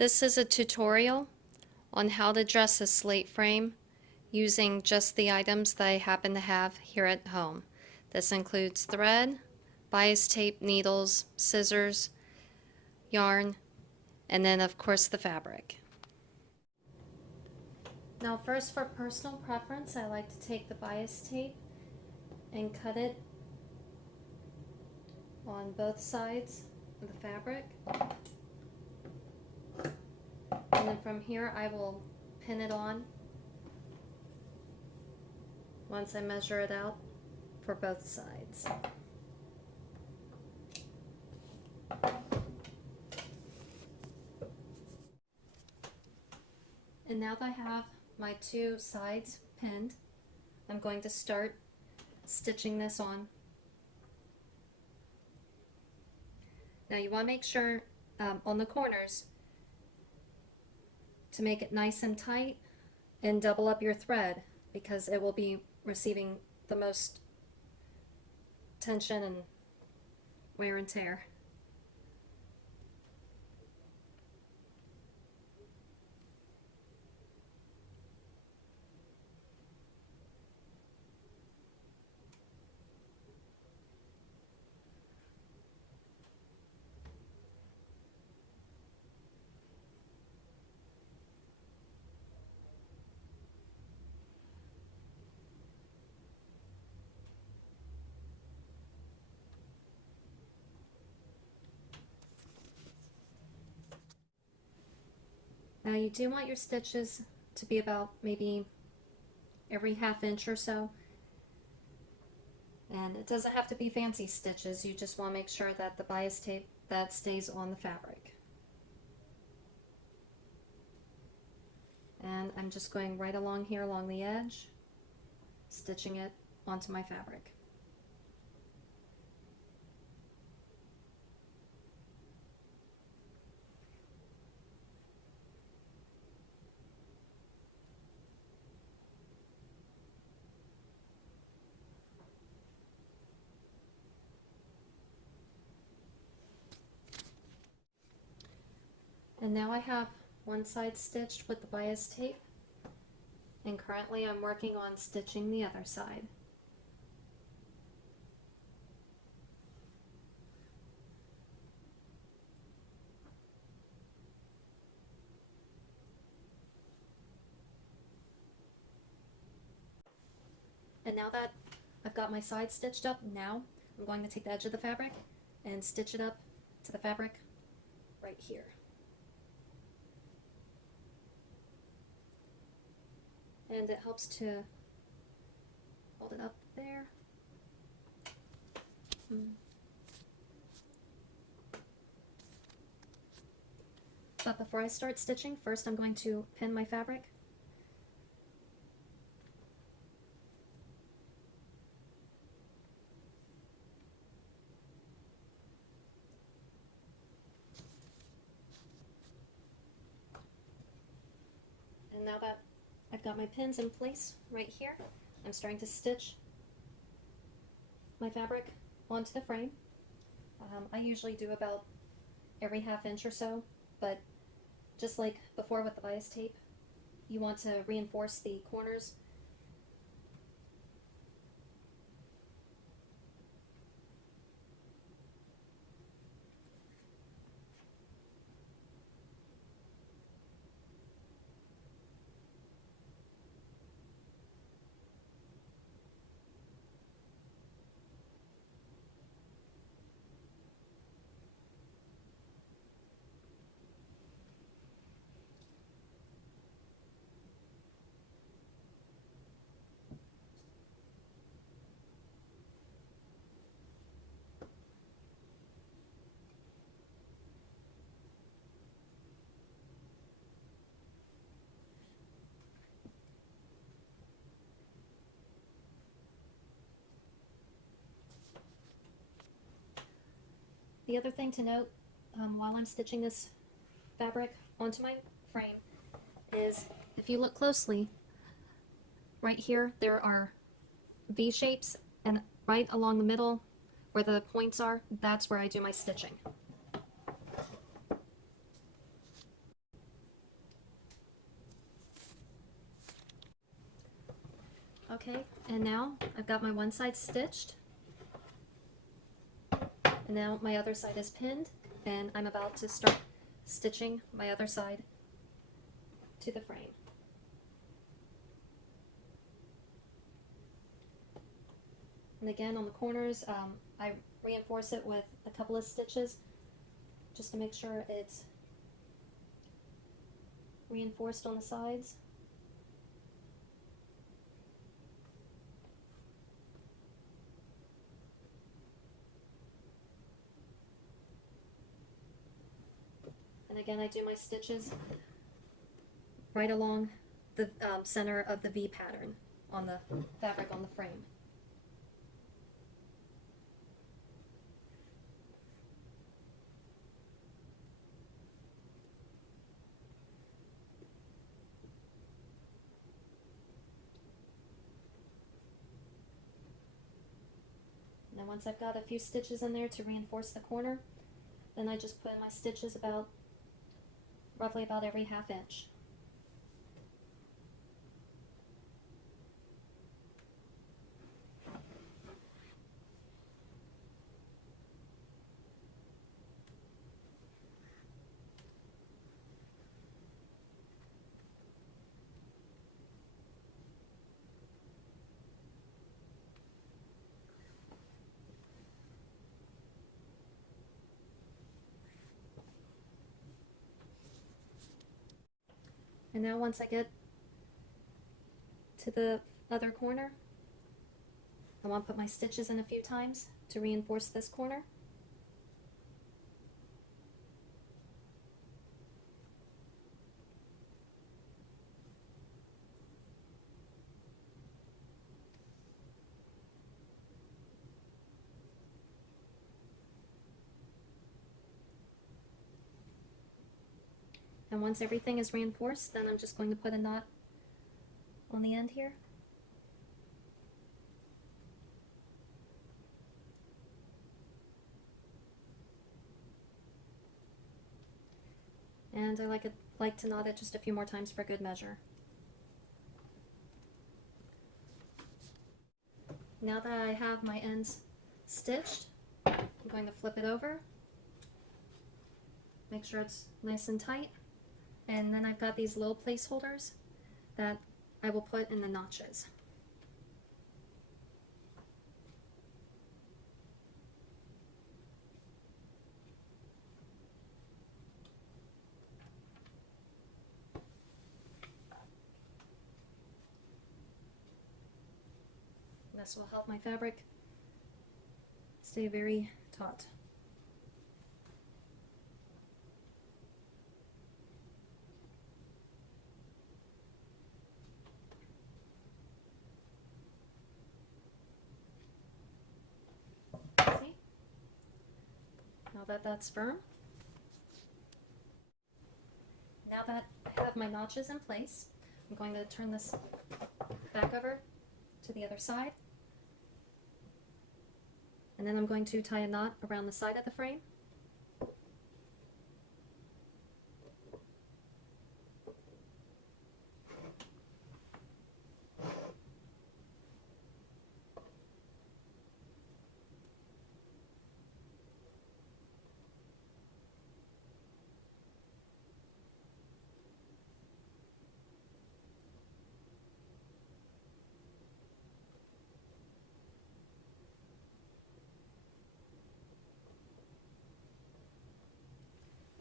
This is a tutorial on how to dress a slate frame using just the items that I happen to have here at home. This includes thread, bias tape, needles, scissors, yarn, and then of course the fabric. Now first, for personal preference, I like to take the bias tape and cut it on both sides of the fabric. And then from here I will pin it on once I measure it out for both sides. And now that I have my two sides pinned, I'm going to start stitching this on. Now you want to make sure on the corners to make it nice and tight, and double up your thread because it will be receiving the most tension and wear and tear. Now you do want your stitches to be about maybe every ½ inch or so. And it doesn't have to be fancy stitches, you just want to make sure that the bias tape that stays on the fabric. And I'm just going right along here along the edge, stitching it onto my fabric. And now I have one side stitched with the bias tape, and currently I'm working on stitching the other side. And now that I've got my side stitched up, now I'm going to take the edge of the fabric and stitch it up to the fabric right here. And it helps to hold it up there. But before I start stitching, first I'm going to pin my fabric. And now that I've got my pins in place right here, I'm starting to stitch my fabric onto the frame. I usually do about every ½ inch or so, but just like before with the bias tape, you want to reinforce the corners. The other thing to note while I'm stitching this fabric onto my frame is, if you look closely, right here there are V shapes, and right along the middle where the points are, that's where I do my stitching. Okay, and now I've got my one side stitched, and now my other side is pinned, and I'm about to start stitching my other side to the frame. And again, on the corners, I reinforce it with a couple of stitches just to make sure it's reinforced on the sides. And again, I do my stitches right along the center of the V pattern on the fabric on the frame. And then once I've got a few stitches in there to reinforce the corner, then I just put in my stitches roughly about every ½ inch. And now once I get to the other corner, I want to put my stitches in a few times to reinforce this corner. And once everything is reinforced, then I'm just going to put a knot on the end here. And I like to knot it just a few more times for good measure. Now that I have my ends stitched, I'm going to flip it over, make sure it's nice and tight, and then I've got these little placeholders that I will put in the notches. This will help my fabric stay very taut. See? Now that that's firm. Now that I have my notches in place, I'm going to turn this back over to the other side. And then I'm going to tie a knot around the side of the frame.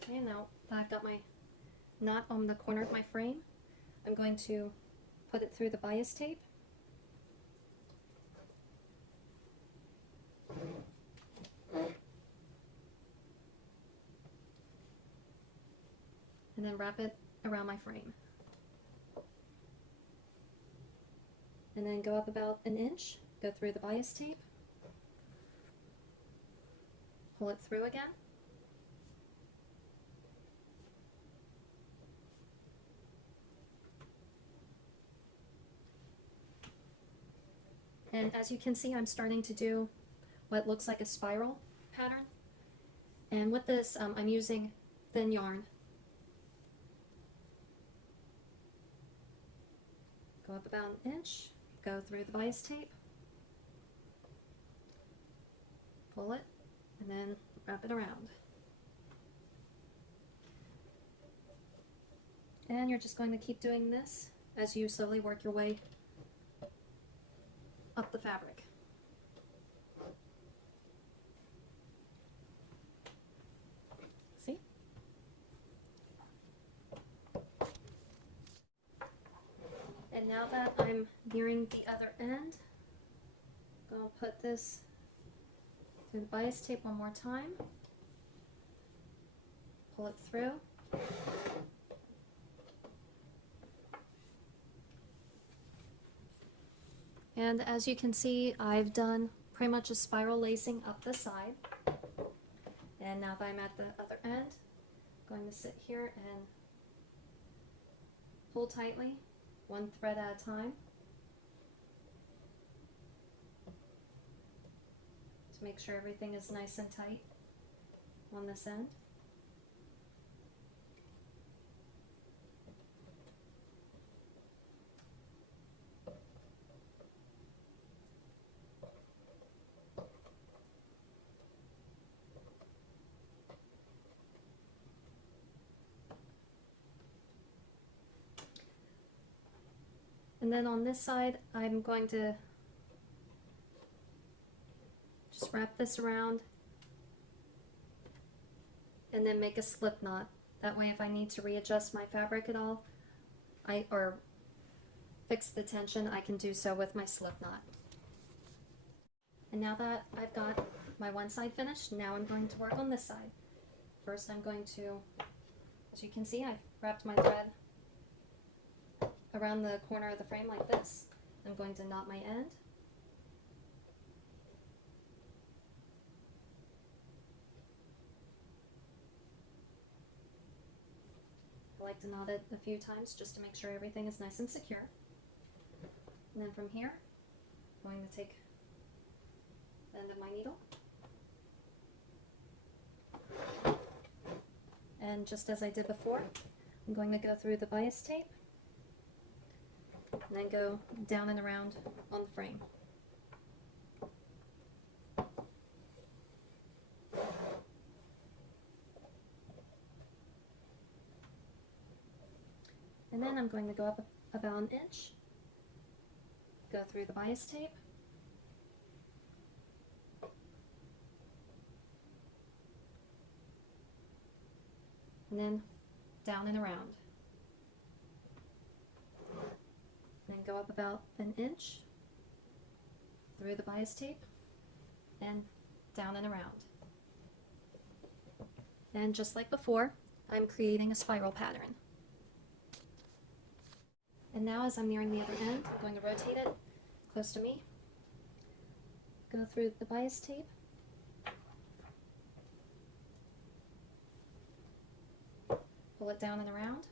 Okay, now that I've got my knot on the corner of my frame, I'm going to put it through the bias tape. And then wrap it around my frame. And then go up about an inch, go through the bias tape, pull it through again. And as you can see, I'm starting to do what looks like a spiral pattern. And with this, I'm using thin yarn. Go up about an inch, go through the bias tape, pull it, and then wrap it around. And you're just going to keep doing this as you slowly work your way up the fabric. See? And now that I'm nearing the other end, I'm going to put this through the bias tape one more time, pull it through, and as you can see, I've done pretty much a spiral lacing up the side. And now that I'm at the other end, I'm going to sit here and pull tightly, one thread at a time, to make sure everything is nice and tight on this end. And then on this side, I'm going to just wrap this around and then make a slip knot. That way if I need to readjust my fabric at all, or fix the tension, I can do so with my slip knot. And now that I've got my one side finished, now I'm going to work on this side. First I'm going to, as you can see, I've wrapped my thread around the corner of the frame like this. I'm going to knot my end. I like to knot it a few times just to make sure everything is nice and secure. And then from here, I'm going to take the end of my needle, and just as I did before, I'm going to go through the bias tape and then go down and around on the frame. And then I'm going to go up about an inch, go through the bias tape, and then down and around. Then go up about an inch through the bias tape and down and around. And just like before, I'm creating a spiral pattern. And now as I'm nearing the other end, I'm going to rotate it close to me, go through the bias tape, pull it down and around,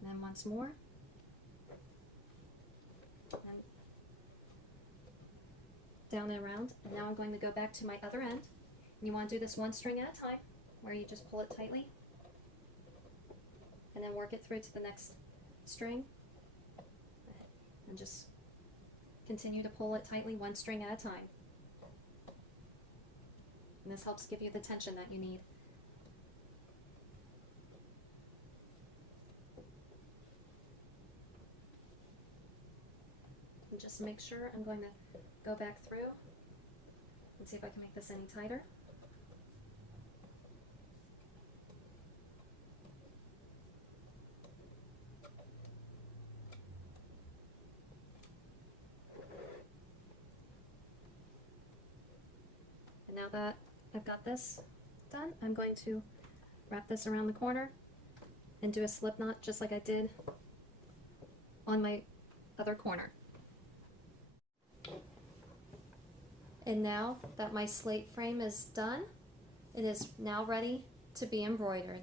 and then once more, and down and around. And now I'm going to go back to my other end. You want to do this one string at a time, where you just pull it tightly and then work it through to the next string, and just continue to pull it tightly one string at a time. And this helps give you the tension that you need. And just to make sure, I'm going to go back through and see if I can make this any tighter. And now that I've got this done, I'm going to wrap this around the corner and do a slip knot just like I did on my other corner. And now that my slate frame is done, it is now ready to be embroidered.